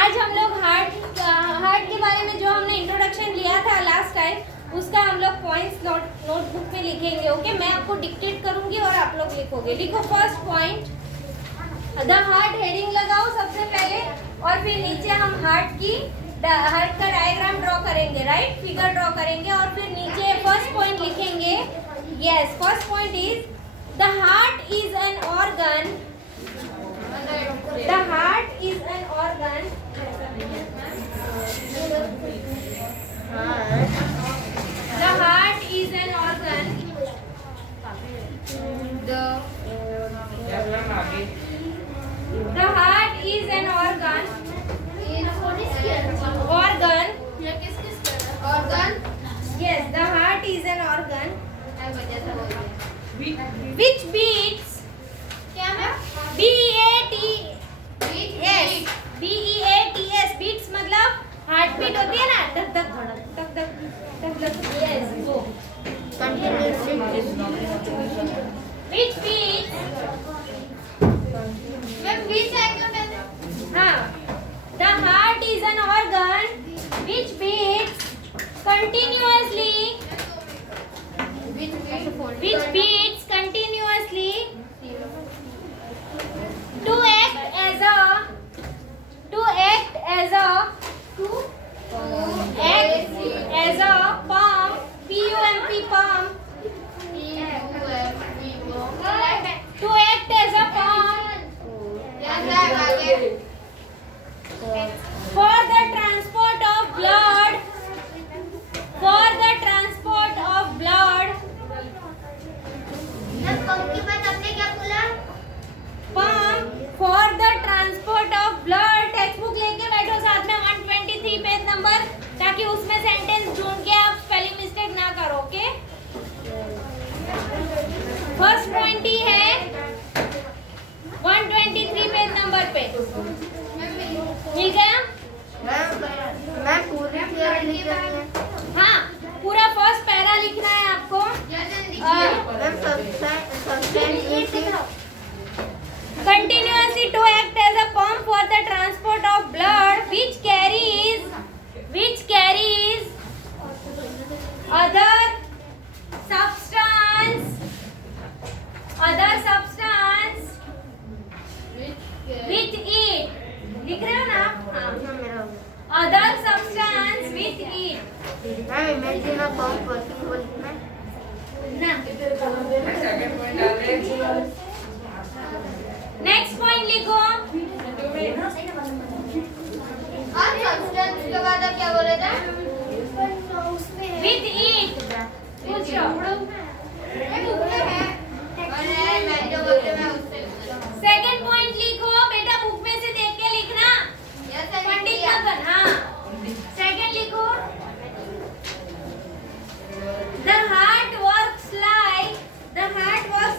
आज हम लोग हार्ट के बारे में जो हमने इंट्रोडक्शन लिया था लास्ट टाइम, उसका हम लोग पॉइंट्स नोटबुक में लिखेंगे। ओके, मैं आपको डिक्टेट करूंगी और आप लोग लिखोगे। लिखो first point, the heart heading लगाओ सबसे पहले, और फिर नीचे हम हार्ट का डायग्राम ड्रॉ करेंगे, राइट, फिगर ड्रॉ करेंगे, और फिर नीचे फर्स्ट पॉइंट लिखेंगे। Yes, first point is the heart is an organ, the heart is an organ, the heart is an organ, the heart is an organ, yes, the heart is an organ which beats, BEATS, beats मतलब heart beat होती है ना, धक धक धक धक धक धक, यस, वो which beats, हाँ, the heart is an organ which beats continuously, to act as a pump, PUMP, pump, to act as a pump for the transport of blood, pump for the transport of blood। Text book लेके बैठो साथ में, 123 page number, ताकि उसमें सेंटेंस ढूंढ के आप spelling mistake ना करो। ओके, फर्स्ट पॉइंट ही है 123 पेज नंबर पे, मिल गया? हाँ, पूरा फर्स्ट पैरा लिखना है आपको। Continuously to act as a pump for the transport of blood which carries other substance with it, लिख रहे हो ना आप? हाँ, other substance with it ना। नेक्स्ट पॉइंट लिखो। सब्सटेंस के बाद क्या बोले थे? विद इट, सेकंड पॉइंट लिखो बेटा, बुक में से देख के लिखना, पंडित का कर। हाँ, सेकंड लिखो, the heart works like,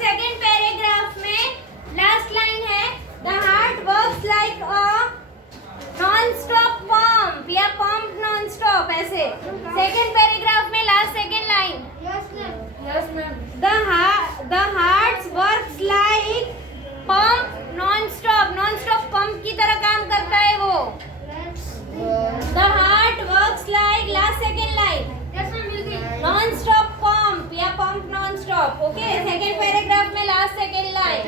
second paragraph में लास्ट लाइन है, the heart works like a non stop pump, या पंप नॉन स्टॉप, ऐसे। सेकंड पैराग्राफ में last second line, the heart works like pump non stop pump की तरह काम करता है वो। The heart works like, last second line, non stop pump या pump non stop. Okay, second paragraph में लास्ट सेकंड लाइन,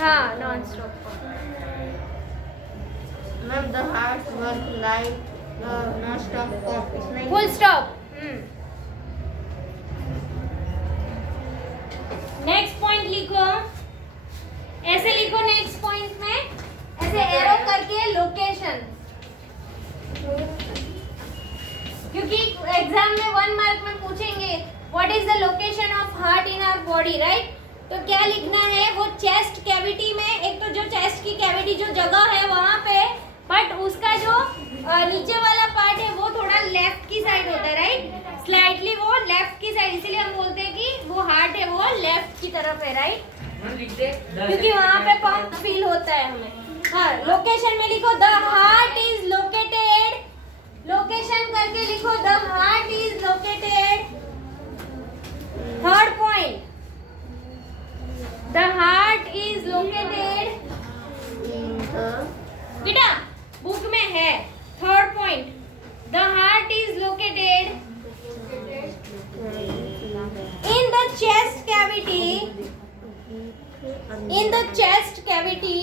हाँ, non stop. Ma'am, the heart work like non stop pump, full stop. Next point लिखो, ऐसे लिखो। Next point में ऐसे एरो करके लोकेशन, क्योंकि एग्जाम में 1 मार्क में पूछेंगे what is the location of heart in our body, right. तो क्या लिखना है, वो चेस्ट कैविटी में, एक तो जो चेस्ट की कैविटी जो जगह है वहाँ पे, बट उसका जो नीचे वाला पार्ट है वो थोड़ा लेफ्ट की साइड होता है, राइट, स्लाइटली वो लेफ्ट की साइड, इसीलिए हम बोलते हैं कि वो हार्ट है वो लेफ्ट की तरफ है, राइट, क्योंकि वहाँ पे पंप फील होता है हमें। हाँ, लोकेशन में लिखो, the heart is located, location करके लिखो, the heart is located. Third point, the heart is located बेटा बुक में है। Third point, the heart is located in the chest cavity, in the chest cavity,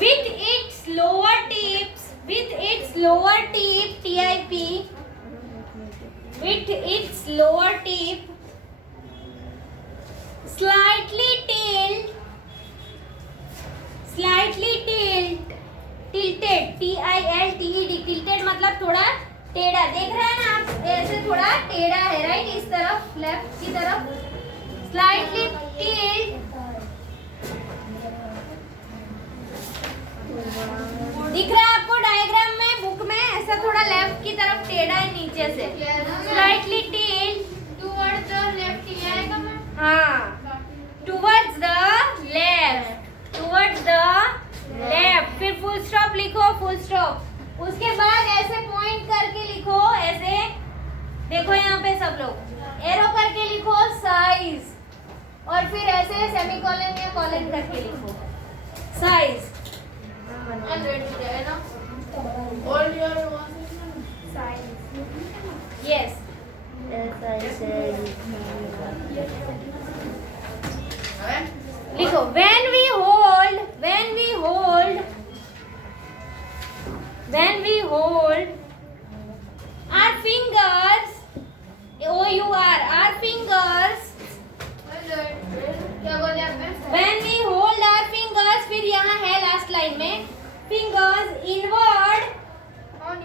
with its lower tip tip, with its lower tip slightly tilted, tilted मतलब थोड़ा टेढ़ा, देख रहे हैं ना आप, ऐसे थोड़ा टेढ़ा है, राइट, इस तरफ, लेफ्ट की तरफ, स्लाइटली टिल्ट, दिख रहा है आपको डायग्राम में, बुक में, ऐसा थोड़ा लेफ्ट की तरफ टेढ़ा है नीचे से, slightly tilt towards the left, ये आएगा मैम, हाँ, टुवर्ड्स द लेफ्ट, फिर फुल स्टॉप लिखो, फुल स्टॉप, उसके बाद ऐसे पॉइंट करके लिखो, ऐसे देखो यहाँ पे सब लोग एरो करके लिखो साइज, और फिर ऐसे सेमीकोलन या कोलन करके लिखो साइज। यस, लिखो when we hold our fingers, our fingers, when we hold our fingers, फिर यहाँ है लास्ट लाइन में, fingers inward on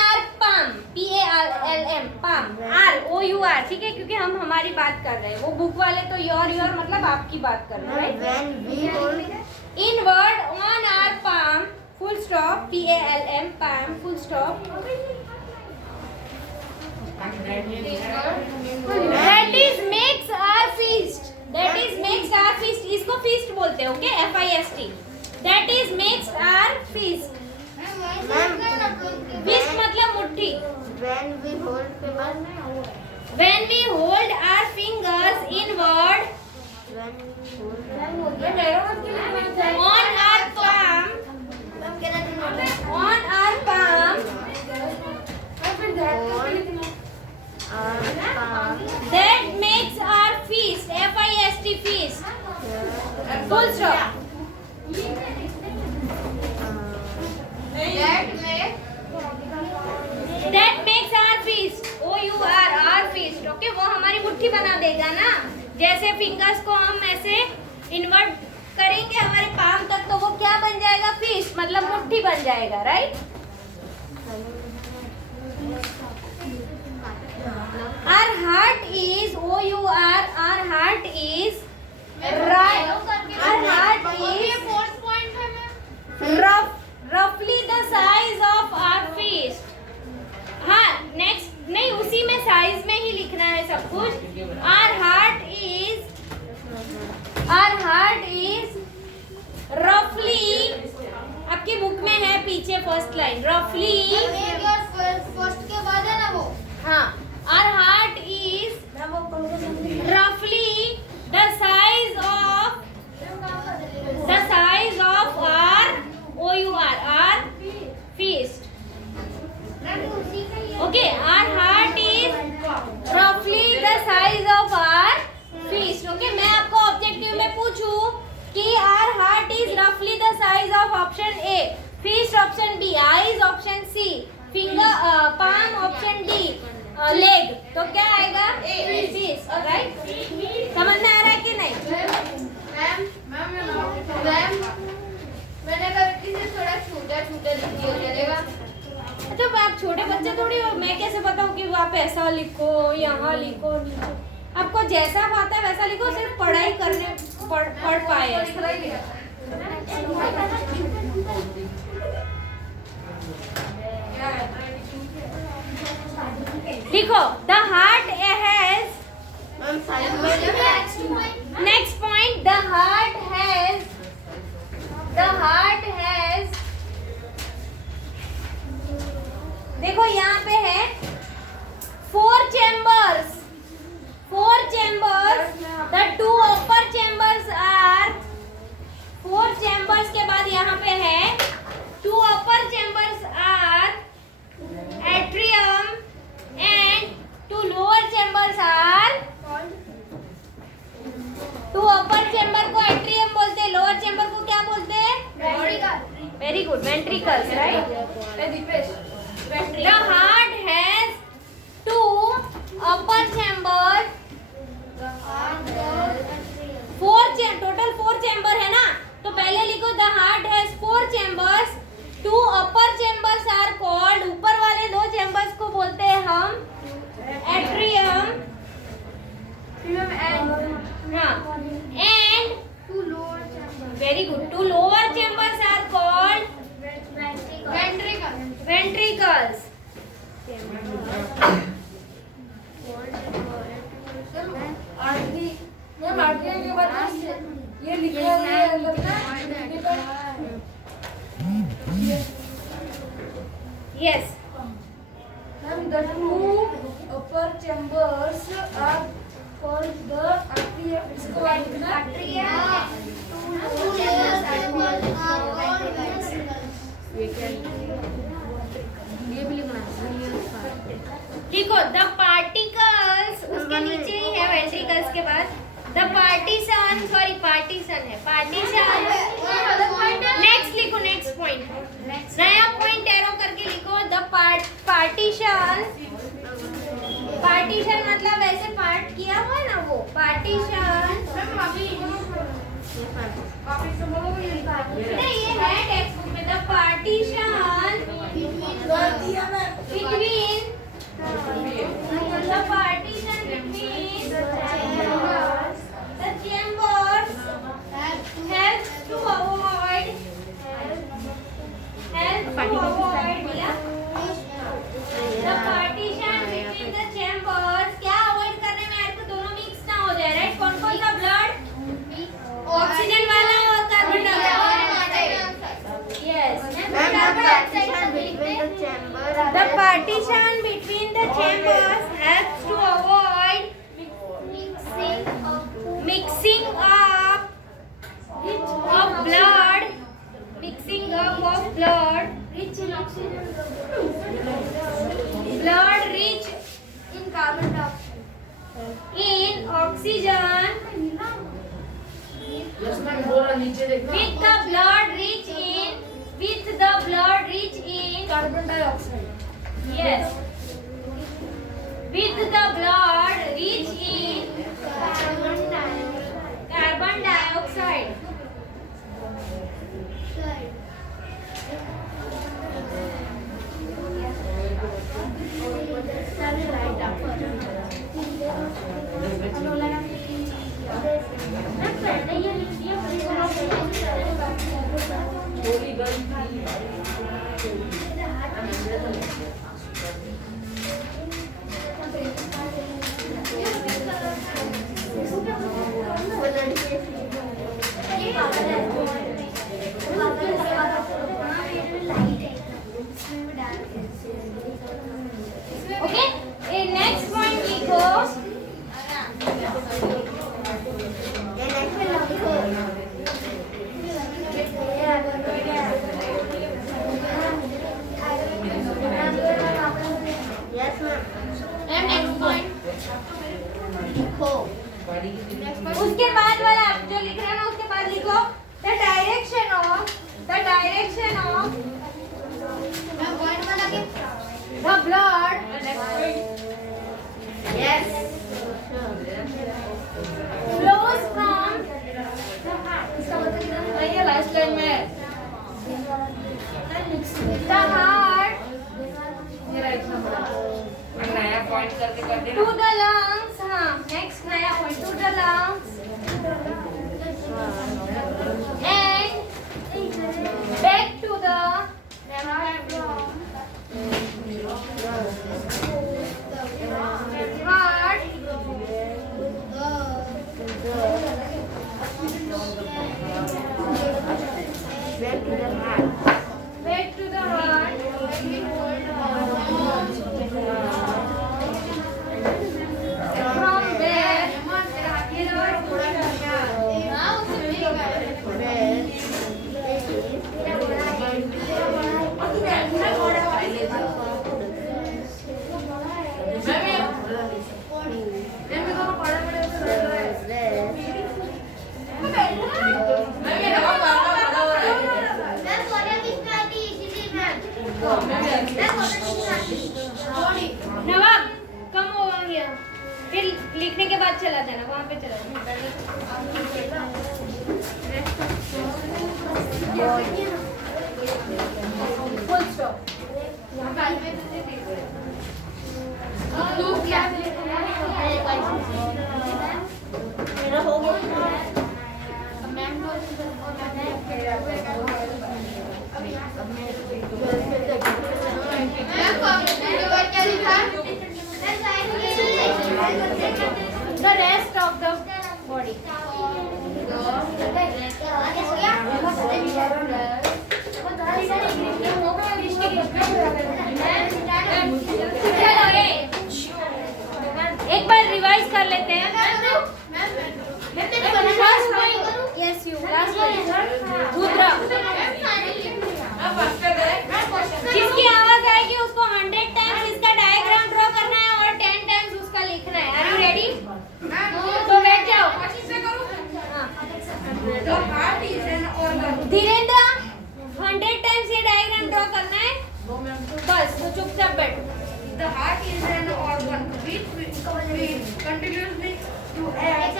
our palm, PALM, palm, ROUR, ठीक है, क्योंकि हम हमारी बात कर रहे हैं, वो बुक वाले तो योर मतलब आपकी बात कर रहे हैं, inward on our palm, full stop, PALM, palm, full stop, that is makes our fist, इसको fist बोलते हैं, okay, FIST, that is makes our fist, fist मतलब मुट्ठी, when we hold our fingers inward on our palm, that makes our fist, FIST, fist, full stop, that makes our fist, OUR, our fist, okay, वो हमारी मुट्ठी बना देगा ना, जैसे फिंगर्स को हम ऐसे इन्वर्ट करेंगे हमारे पाम तक, तो वो क्या बन जाएगा, फिस्ट, मतलब मुट्ठी बन जाएगा, right. Our heart is OUR, our heart is right, our heart is roughly the size of our fist, हाँ, नेक्स्ट नहीं, उसी में साइज में ही लिखना है सब कुछ, our heart is roughly, आपकी बुक में है पीछे फर्स्ट लाइन, roughly, फर्स्ट के बाद है ना वो, हाँ, our heart is roughly the size of our OUR, our fist, okay, our heart is roughly the size of our fist, okay, मैं आपको ऑब्जेक्टिव में पूछूं कि our heart is roughly the size of option A, fist option B, eyes option C, finger palm option D, leg, तो क्या आएगा, fist, right, समझ में आ रहा है कि नहीं? मैम मैंने गलती से थोड़ा छोटा लिख दिया, चलेगा? अच्छा, आप छोटे बच्चे थोड़ी हो, मैं कैसे बताऊँ कि आप ऐसा लिखो, यहाँ लिखो, नीचे, आपको जैसा आता है वैसा लिखो, सिर्फ पढ़ाई करने पढ़ पाए। लिखो, the heart has, next point, the heart has, देखो यहाँ पे है 4 chambers, चेंबर को एट्रियम बोलते हैं, लोअर चेंबर को क्या बोलते हैं? Very good, ventricles, right? The heart has two upper chambers, total 4 chamber है ना, तो पहले लिखो the heart has 4 chambers, 2 upper chambers are called, ऊपर वाले 2 चैम्बर्स को बोलते हैं हम एट्रियम, हाँ, and very good, 2 lower chambers are called ventricles. ये लिखा है अंदर ना। Yes. Ma'am, the 2 upper chambers are called the atrium. इसको लिखना ये भी लिखना है। लिखो द पार्टिकल्स, उसके नीचे ही है वेंट्रिकल्स के बाद द पार्टीशन, सॉरी पार्टीशन है, पार्टीशन। नेक्स्ट लिखो, नेक्स्ट पॉइंट, नया पॉइंट एरो करके लिखो द पार्टीशन। पार्टीशन मतलब ऐसे पार्ट किया हुआ है ना, वो पार्टीशन। नहीं, ये है टेक्स्ट बुक में, the partition between the partition between the chambers helps to avoid the partition between the chambers। क्या अवॉइड करने में आपको दोनों मिक्स ना हो जाए, राइट? कौन कौन सा ब्लड? ऑक्सीजन वाला और carbon dioxide. Yes, the partition between the chambers helps to avoid mixing up of blood, mixing up of blood rich in oxygen, blood rich in carbon dioxide, in oxygen with the blood rich in carbon dioxide। yes, with the blood rich in carbon dioxide। Okay, next point लिखो। Yes, ma'am। Next point लिखो। उसके बाद वाला आप जो लिख रहे हैं ना, उसके बाद लिखो the direction of the blood Yes। flows from the heart। ये लास्ट लाइन में the heart ये राइट नंबर नया पॉइंट करके कर देना to the lungs। हाँ, नेक्स्ट नया point to the lungs and back to the heart back to the heart from where बाद चला जाना, वहाँ पे चला जाना। Full stop. मेरा हो गया। The rest of the body. चलो एक बार रिवाइज कर लेते हैं। First point, yes you, last point Rudra. जिसकी आवाज आएगी उसको 100 टाइम्स इसका डायग्राम ड्रॉ करना है और 10 टाइम्स उसका लिखना है। Are you ready? तो बैठ जाओ। धीरेन्द्र 100 टाइम्स ये डायग्राम ड्रॉ करना है बस, तो चुपचाप बैठो। The heart is an organ which continuously to act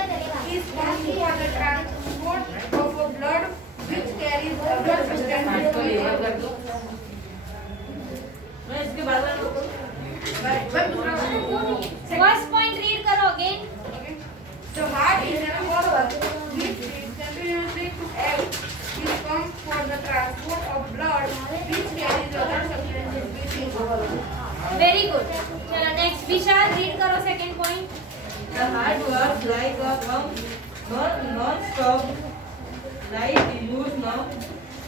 is used for the transport of a blood which carries other substances to the organ. First point read करो again. The heart is an organ which continuously to act is used for the transport of blood which carries other substances to the organ. Very good. चलो नेक्स्ट विशाल रीड करो second point. The heart works like a pump, non-stop. Right, use now.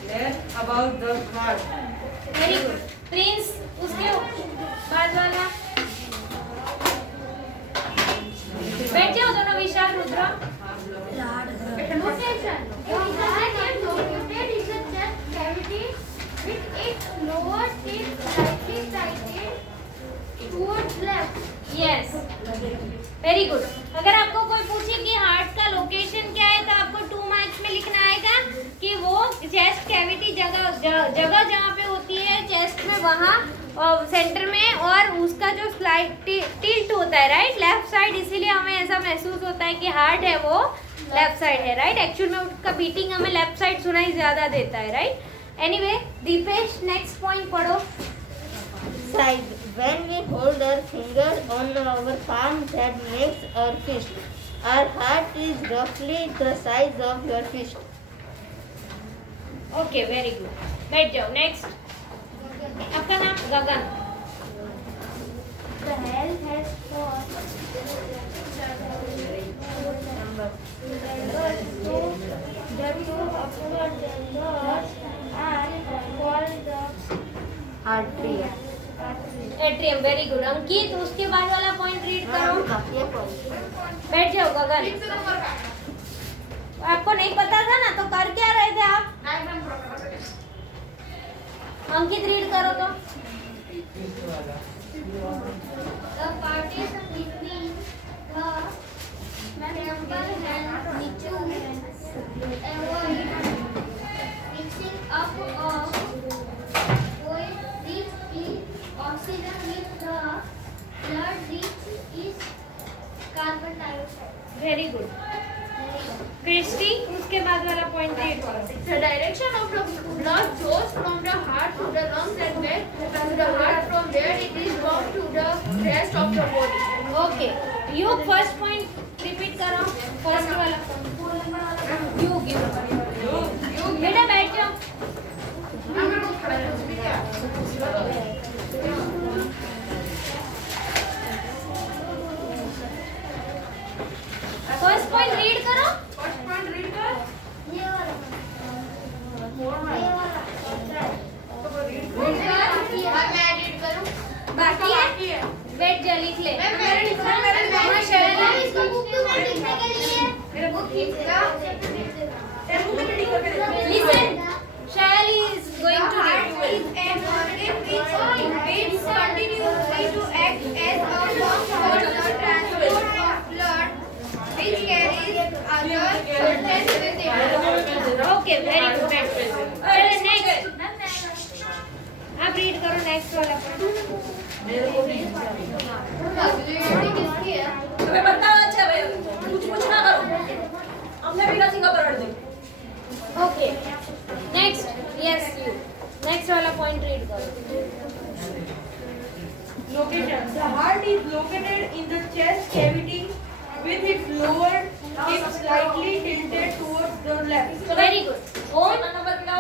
Learn about the heart. Very good. Prince उसके बाद वाला बैठ जाओ दोनों, Vishal Rudra. Yes very good. अगर आपको कोई पूछे कि हार्ट का लोकेशन क्या है तो आपको 2 मार्क्स में लिखना आएगा कि वो चेस्ट कैविटी जगह जहाँ पे होती है चेस्ट में, वहाँ सेंटर में, और उसका जो स्लाइड टिल्ट होता है राइट लेफ्ट साइड, इसीलिए हमें ऐसा महसूस होता है कि हार्ट है वो लेफ्ट साइड है राइट। एक्चुअल में उसका बीटिंग हमें लेफ्ट साइड सुनाई ज्यादा देता है right. Anyway Dipesh next point पढ़ो। Size. When we hold our finger on our palm, that makes our fist. Our heart is roughly the size of your fist. Okay very good, बैठ जाओ। Next आपका नाम Gagan. The health has caused atrium. Very good Ankit, उसके बाद वाला point read करो। बैठ जाओ गगन। आपको नहीं पता था ना, तो कर क्या रहे थे आप? अंकित रीड करो तो। the partition between the temple and niche avoid mixing up of fluid rich in oxygen with the blood rich is carbon dioxide. Very good Christy, उसके बाद वाला पॉइंट रीड करो। The direction of the blood flows from the heart to the lungs and back to the heart, from where it is pumped to the rest of the body. Okay you first point repeat करो। फर्स्ट वाला यू बेटा बैठ जाओ। First point read करो। First point read कर। ये वाला मैं read करूँ। बाकी है वेट जा लिख ले। इसको बुक में लिखने के लिए मेरा बुक खींचना। तेरे बुक में लिख करके दे। Listen Shayali is going to read. Is an organ which continuously to act as a pump for the transport of blood, which carries other substances with it. Okay, very good. चलो नेक्स्ट आप रीड करो नेक्स्ट वाला पॉइंट। मेरे को भी किसकी है? तुम्हें पता है अच्छा भाई कुछ ना करो हमने भी किसी का पकड़ दी okay next yes you next वाला पॉइंट रीड करो Location. The heart is located in the chest cavity with its lower hip slightly tilted towards the left. Very good Om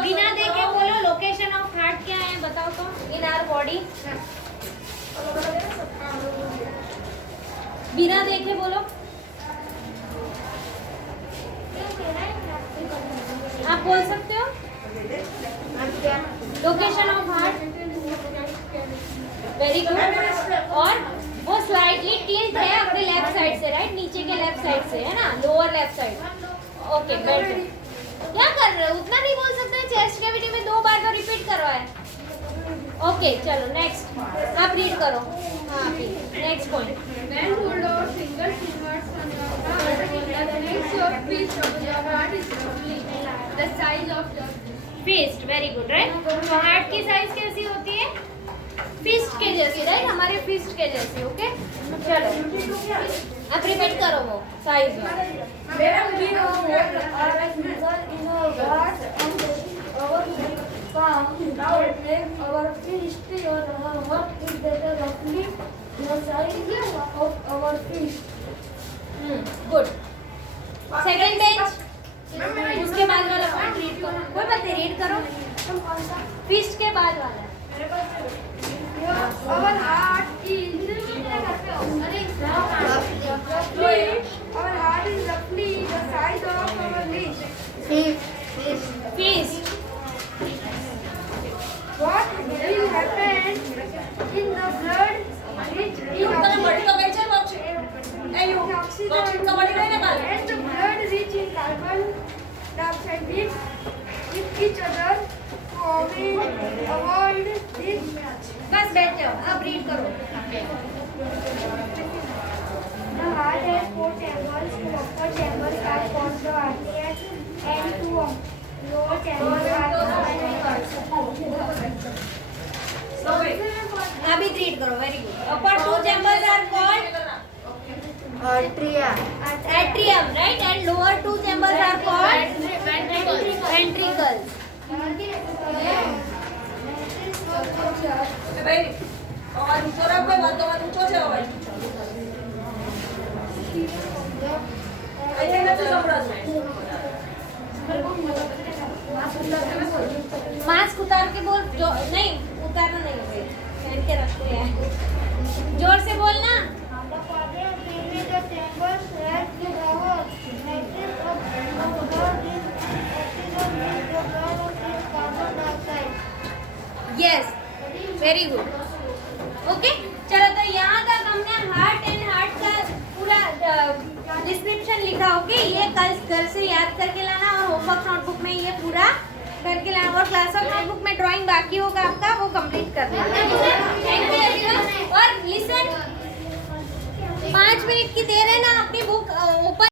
बिना देखे बोलो लोकेशन ऑफ हार्ट क्या है बताओ तो इन आवर बॉडी बिना देखे बोलो आप बोल सकते हो location of heart very good और वो स्लाइटली टिल्ट है अपने लेफ्ट साइड से राइट नीचे के लेफ्ट साइड से है ना lower left side okay better क्या कर रहे हो उतना नहीं बोल सकते चेस्ट कैविटी में 2 बार तो रिपीट करो है ओके चलो नेक्स्ट आप रीड करो हाँ next point When hold our single fingers on your heart, that makes your fist of your heart is roughly the size of your fist very good right तो हार्ट की साइज कैसी होती है फिस्ट के जैसी राइट हमारे फिस्ट के जैसी ओके चलो आप रिपीट करो वो size When we hold our finger in our heart and our palm, that makes our fist or our heart is better roughly the size of our fist. Good second page उसके बाद वाला पॉइंट रीड करो कोई बात नहीं रीड करो फिस्ट के बाद वाला Our heart is our heart is roughly the size of our wrist. Fist What will happen in the blood which तुम्हारा बॉडी का मेजर बॉक्स ए यू बॉक्स का बॉडी नहीं निकाल and the blood rich in carbon dioxide with each other to avoid this. बस बैठ जाओ अब रीड करो The heart has 4 chambers. 2 upper chambers are called the arteries and 2 lower chambers are called अभी रीड करो very good upper 2 chambers are called Arteria. atrium right and lower 2 chambers are called ventricles ભાઈ और जोरा पे बात तो ऊंचो છે હવે અહીંયા નથી સંભળાશે मास्क उतार के बोल जो नहीं उतारना नहीं है पहन के रखते हैं जोर से बोलना The quadrant between the chambers has the lower matrix of the blood is oxygen with the blood of carbon dioxide. Yes very good okay चलो तो यहाँ तक हमने हार्ट एंड हार्ट का पूरा डिस्क्रिप्शन लिखा ओके ये कल घर से याद करके लाना और होमवर्क नोटबुक में ये पूरा करके लाना और क्लास वर्क नोटबुक में ड्राइंग बाकी होगा आपका वो कंप्लीट कर देना थैंक यू एवरीवन और लिसन 5 मिनट की देर है ना अपनी बुक ओपन